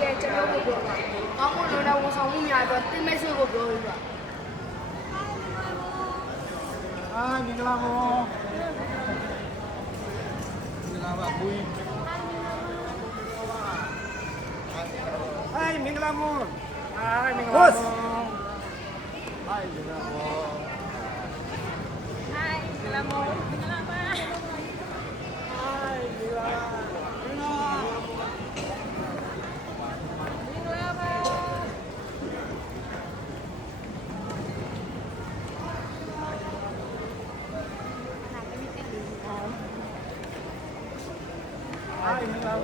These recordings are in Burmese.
ကယ်ကျွန်တော်ကိုပြောပါကောင်းမွန်တဲ့ဝန်ဆောင်မှုများတော့တင်မဲ့ဆွေကိုပြောပြီးပါမင်္ဂလာပါမင်္ဂလာပါကိုကြီးမင်္ဂလာပါမင်္ဂလာ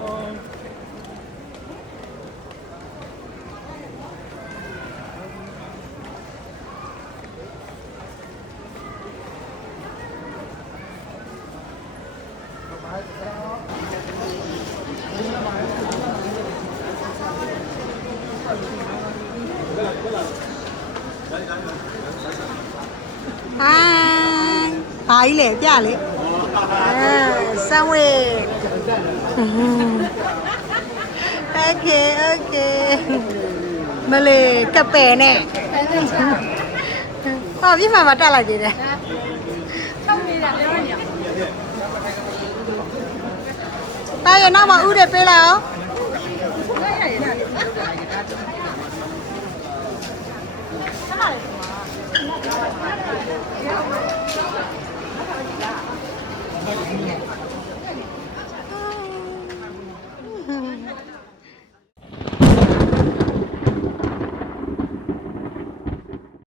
ပါ ဘာကြီးလဲပြလေဆန်ဝေး Okay မလေးကပယ်နဲ့ဟောပြမမတက်လိုက်သေးတယ်ဆောက်နေတာပြောရညတာရနောက်မှာဥတွေပေးလိုက်အောင်